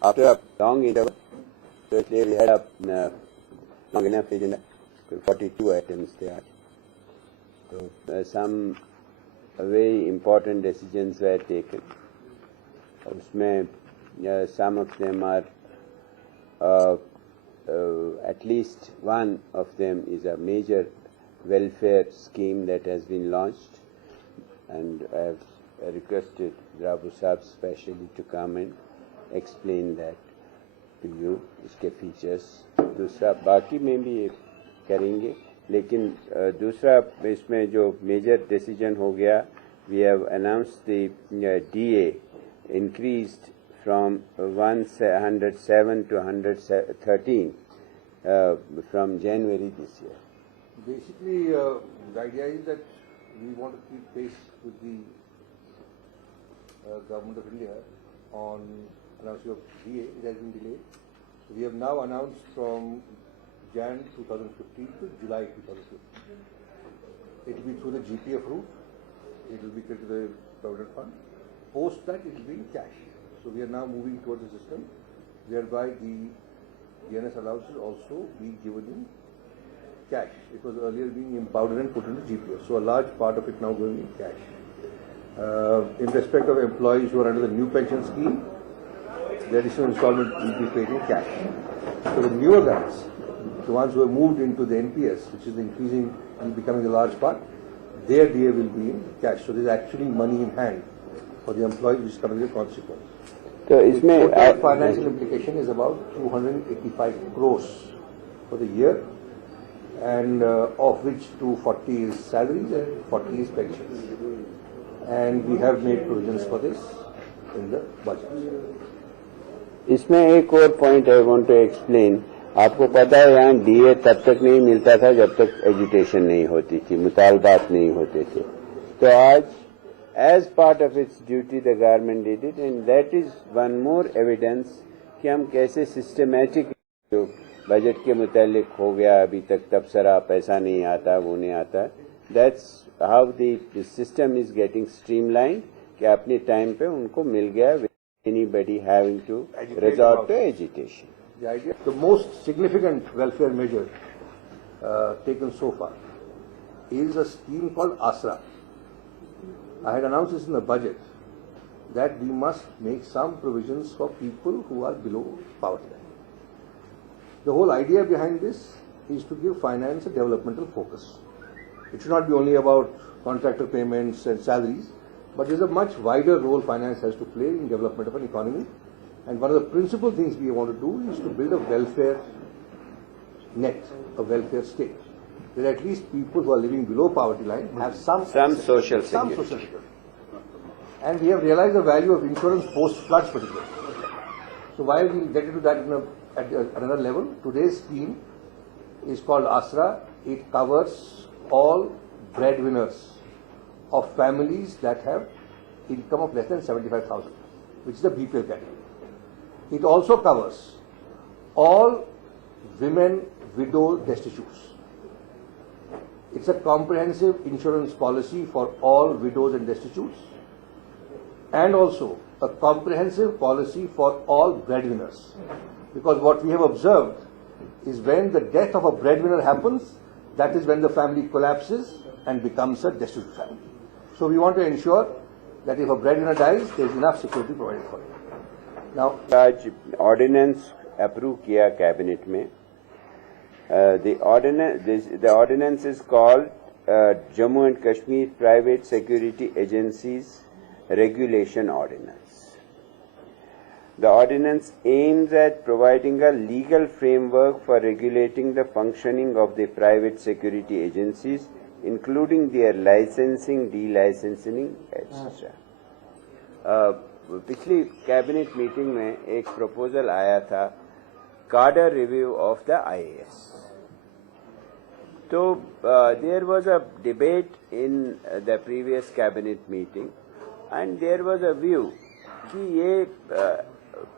after a long interval, so we had a long enough agenda, 42 items there. So some very important decisions were taken. Some of them are, at least one of them is a major welfare scheme that has been launched, and I have requested Rabu Saab specially to come and explain that to you, इसके features. दूसरा बाकी में भी करेंगे, लेकिन दूसरा इसमें जो major decision हो गया, we have announced the DA increased from 107 to 113 from January this year. Basically, the idea is that we want to keep pace with the Government of India on announcement of DA. It has been delayed. We have now announced from Jan 2015 to July 2015. It will be through the GPF route. It will be paid to the Provident Fund. Post that, it will be in cash. So we are now moving towards a system whereby the DNS allowances also be given in cash. It was earlier being impounded and put into GPF. So a large part of it now going in cash. In respect of employees who are under the new pension scheme, the additional installment will be paid in cash. So the newer guys, the ones who have moved into the NPS, which is increasing and becoming a large part, their DA will be in cash. So there is actually money in hand for the employees, which is coming as a consequence. So इसमें total financial implication is about 285 crores for the year, and of which 240 is salaries and 40 is pensions. And we have made provisions for this in the budget. इसमें एक और point I want to explain. आपको पता है यहाँ DA तब तक नहीं मिलता था जब तक एजुटेशन नहीं होती थी, मुतालबात नहीं होते थे. तो आज as part of its duty the government did it, and that is one more evidence कि हम कैसे systematic जो बजट के मुतालिक हो गया अभी तक तबसरा पैसा नहीं आता वो नहीं आता. That's how the system is getting streamlined कि अपने टाइम पे उनको मिल गया without anybody having to resort to agitation. The idea, the most significant welfare measure taken so far is a scheme called ASRA. I had announced this in the budget that we must make some provisions for people who are below poverty line. The whole idea behind this is to give finance a developmental focus. It should not be only about contractor payments and salaries, but there is a much wider role finance has to play in development of an economy. And one of the principal things we want to do is to build a welfare net, a welfare state, that at least people who are living below poverty line have some social security. And we have realized the value of insurance post-floods particularly. So while we will get into that at another level, today's scheme is called ASRA. It covers all breadwinners of families that have income of less than 75,000, which is the BPL category. It also covers all women, widow, destitutes. It's a comprehensive insurance policy for all widows and destitutes, and also a comprehensive policy for all breadwinners. Because what we have observed is when the death of a breadwinner happens, that is when the family collapses and becomes a destitute family. So we want to ensure that if a breadwinner dies, there is enough security provided for it. Now, आज ordinance approve किया cabinet में. The ordinance is called Jammu and Kashmir Private Security Agencies Regulation Ordinance. The ordinance aims at providing a legal framework for regulating the functioning of the private security agencies, including their licensing, delicensing, etc. पिछली cabinet meeting में एक proposal आया था cadre review of the IAS. So there was a debate in the previous cabinet meeting, and there was a view कि ये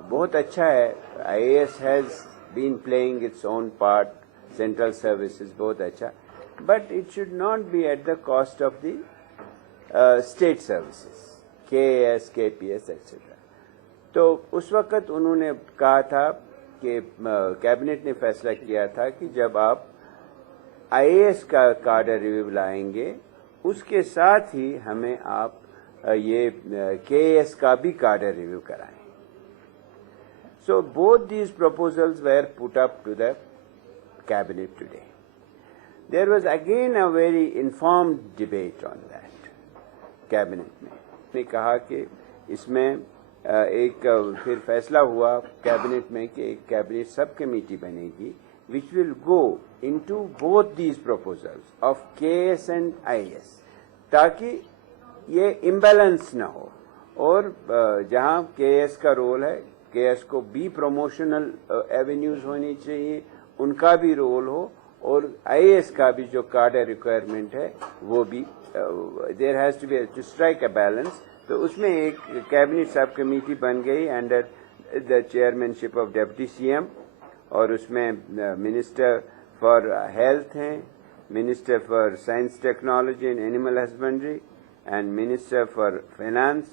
बहुत अच्छा है, IAS has been playing its own part, central services बहुत अच्छा, but it should not be at the cost of the state services, KAS, KPS, etc. तो उस वक्त उन्होंने कहा था कि कैबिनेट ने फैसला किया था कि जब आप आईएएस का कार्डर रिव्यू लाएंगे उसके साथ ही हमें आप ये केएएस का भी कार्डर रिव्यू कराएं. So both these proposals were put up to the cabinet today. There was again a very informed debate on that. Cabinet में कहा कि इसमें एक फिर फैसला हुआ कैबिनेट में कि एक कैबिनेट सब कमेटी बनेगी which will go into both these proposals of KS and IAS ताकि ये इम्बैलेंस ना हो और जहां केएस का रोल है केएस को भी प्रमोशनल एवेन्यूज होनी चाहिए उनका भी रोल हो और आईएएस का भी जो कार्डर रिक्वायरमेंट है वो भी there has to be to strike a balance. तो उसमें एक कैबिनेट सब कमेटी बन गई under the chairmanship of deputy CM और उसमें मिनिस्टर फॉर हेल्थ हैं, minister for science technology and animal husbandry and Minister for Finance